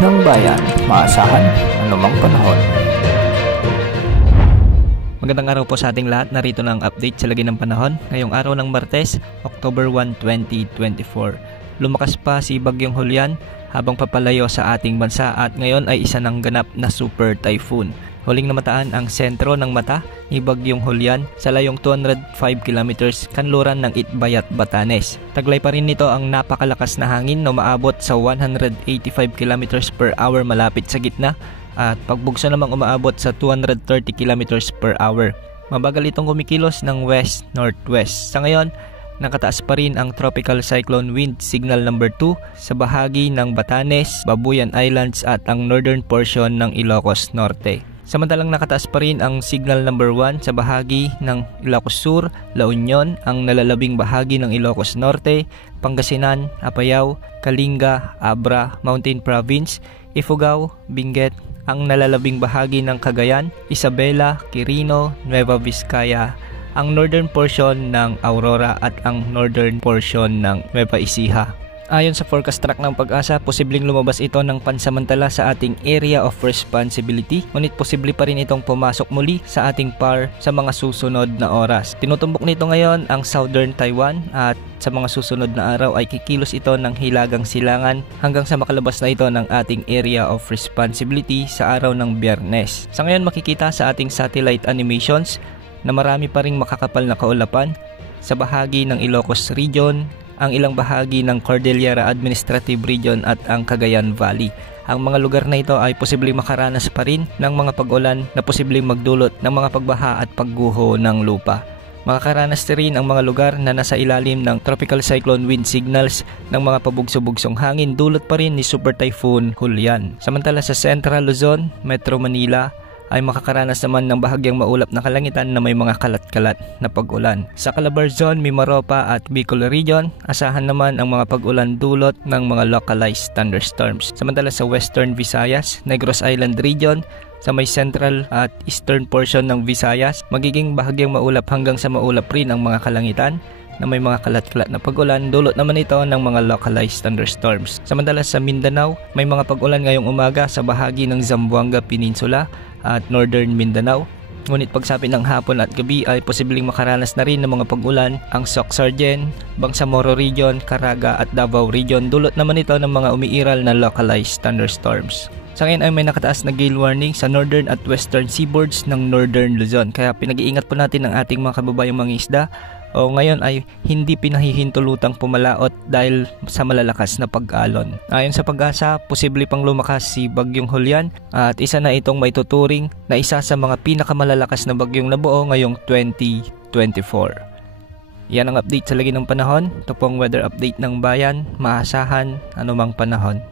ng bayan, maasahan anumang panahon. Magandang araw po sa ating lahat. Narito na ang update sa lagi ng panahon. Ngayong araw ng Martes, October 1, 2024. Lumakas pa si Bagyong Julian habang papalayo sa ating bansa at ngayon ay isa ng ganap na super typhoon. Huling namataan ang sentro ng mata ni Bagyong Julian sa layong 205 kilometers kanluran ng Itbayat, Batanes. Taglay pa rin nito ang napakalakas na hangin na umaabot sa 185 kilometers per hour malapit sa gitna at pagbugso namang umaabot sa 230 kilometers per hour. Mabagal itong kumikilos ng west-northwest. Sa ngayon, nakataas pa rin ang tropical cyclone wind signal number 2 sa bahagi ng Batanes, Babuyan Islands at ang northern portion ng Ilocos Norte. Samantalang nakataas pa rin ang signal number 1 sa bahagi ng Ilocos Sur, La Union, ang nalalabing bahagi ng Ilocos Norte, Pangasinan, Apayao, Kalinga, Abra, Mountain Province, Ifugao, Benguet, ang nalalabing bahagi ng Cagayan, Isabela, Quirino, Nueva Vizcaya, ang northern portion ng Aurora at ang northern portion ng Nueva Ecija. Ayon sa forecast track ng Pag-asa, posibleng lumabas ito ng pansamantala sa ating area of responsibility, ngunit posible pa rin itong pumasok muli sa ating PAR sa mga susunod na oras. Tinutumbok nito ngayon ang southern Taiwan at sa mga susunod na araw ay kikilos ito ng hilagang silangan hanggang sa makalabas na ito ng ating area of responsibility sa araw ng Biyernes. Sa ngayon makikita sa ating satellite animations na marami pa ring makakapal na kaulapan sa bahagi ng Ilocos Region, ang ilang bahagi ng Cordillera Administrative Region at ang Cagayan Valley. Ang mga lugar na ito ay posibleng makaranas pa rin ng mga pag-ulan na posibleng magdulot ng mga pagbaha at pagguho ng lupa. Makakaranas rin ang mga lugar na nasa ilalim ng tropical cyclone wind signals ng mga pabugso-bugsong hangin dulot pa rin ni Super Typhoon Julian. Samantala sa Central Luzon, Metro Manila, ay makakaranas naman ng bahagyang maulap na kalangitan na may mga kalat-kalat na pag-ulan. Sa Calabarzon, Mimaropa at Bicol Region, asahan naman ang mga pag-ulan dulot ng mga localized thunderstorms. Samantala sa Western Visayas, Negros Island Region, sa may central at eastern portion ng Visayas, magiging bahagyang maulap hanggang sa maulap rin ang mga kalangitan na may mga kalat-kalat na pag-ulan, dulot naman ito ng mga localized thunderstorms. Samantala sa Mindanao, may mga pag-ulan ngayong umaga sa bahagi ng Zamboanga Peninsula at Northern Mindanao. Ngunit pagsapit ng hapon at gabi ay posibleng makaranas na rin ng mga pag-ulan ang Soc-Sargen, Bangsamoro Region, Caraga at Davao Region, dulot naman ito ng mga umiiral na localized thunderstorms. Sa ngayon ay may nakataas na gale warning sa northern at western seaboards ng Northern Luzon, kaya pinag-iingat po natin ang ating mga kababayang mga isda o ngayon ay hindi pinahihintulutang pumalaot dahil sa malalakas na pag-alon. Ayon sa Pag-asa, posible pang lumakas si Bagyong Julian at isa na itong maituturing na isa sa mga pinakamalalakas na bagyong nabuo ngayong 2024. Yan ang update sa lagi ng panahon. Ito po ang weather update ng bayan, maasahan anumang panahon.